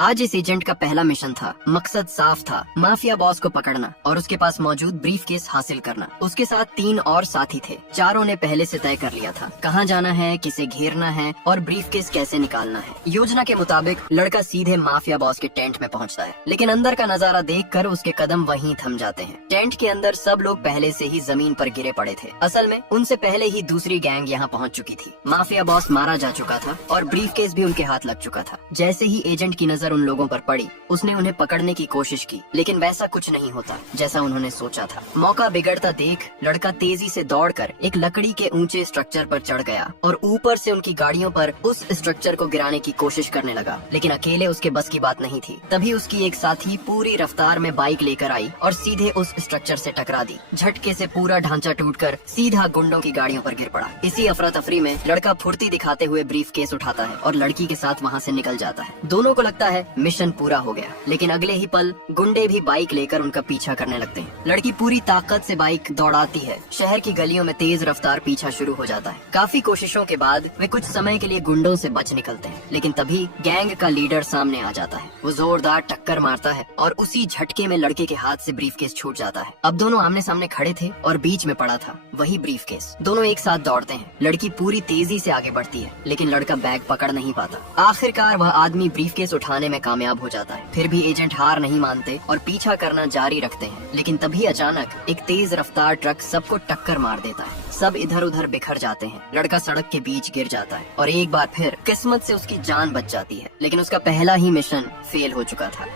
आज इस एजेंट का पहला मिशन था। मकसद साफ था, माफिया बॉस को पकड़ना और उसके पास मौजूद ब्रीफकेस हासिल करना। उसके साथ 3 और साथी थे। चारों ने पहले से तय कर लिया था कहाँ जाना है, किसे घेरना है और ब्रीफकेस कैसे निकालना है। योजना के मुताबिक लड़का सीधे माफिया बॉस के टेंट में पहुंचता है, लेकिन अंदर का नजारा देखकर उसके कदम वहीं थम जाते हैं। टेंट के अंदर सब लोग पहले से ही जमीन पर गिरे पड़े थे। असल में उनसे पहले ही दूसरी गैंग यहाँ पहुँच चुकी थी। माफिया बॉस मारा जा चुका था और ब्रीफकेस भी उनके हाथ लग चुका था। जैसे ही एजेंट की नजर उन लोगों पर पड़ी, उसने उन्हें पकड़ने की कोशिश की, लेकिन वैसा कुछ नहीं होता जैसा उन्होंने सोचा था। मौका बिगड़ता देख लड़का तेजी से दौड़कर एक लकड़ी के ऊंचे स्ट्रक्चर पर चढ़ गया और ऊपर से उनकी गाड़ियों पर उस स्ट्रक्चर को गिराने की कोशिश करने लगा, लेकिन अकेले उसके बस की बात नहीं थी। तभी उसकी एक साथी पूरी रफ्तार में बाइक लेकर आई और सीधे उस स्ट्रक्चर से टकरा दी। झटके से पूरा ढांचा टूटकर सीधा गुंडों की गाड़ियों पर गिर पड़ा। इसी अफरा तफरी में लड़का फुर्ती दिखाते हुए ब्रीफकेस उठाता है और लड़की के साथ वहाँ से निकल जाता है। दोनों को लगता है मिशन पूरा हो गया, लेकिन अगले ही पल गुंडे भी बाइक लेकर उनका पीछा करने लगते हैं। लड़की पूरी ताकत से बाइक दौड़ाती है। शहर की गलियों में तेज रफ्तार पीछा शुरू हो जाता है। काफी कोशिशों के बाद वे कुछ समय के लिए गुंडों से बच निकलते हैं, लेकिन तभी गैंग का लीडर सामने आ जाता है। वो जोरदार टक्कर मारता है और उसी झटके में लड़के के हाथ से ब्रीफकेस छूट जाता है। अब दोनों आमने सामने खड़े थे और बीच में पड़ा था वही ब्रीफकेस। दोनों एक साथ दौड़ते हैं। लड़की पूरी तेजी से आगे बढ़ती है, लेकिन लड़का बैग पकड़ नहीं पाता। आखिरकार वह आदमी ब्रीफकेस उठाने में कामयाब हो जाता है। फिर भी एजेंट हार नहीं मानते और पीछा करना जारी रखते हैं, लेकिन तभी अचानक एक तेज रफ्तार ट्रक सबको टक्कर मार देता है। सब इधर उधर बिखर जाते हैं। लड़का सड़क के बीच गिर जाता है और एक बार फिर किस्मत से उसकी जान बच जाती है, लेकिन उसका पहला ही मिशन फेल हो चुका था।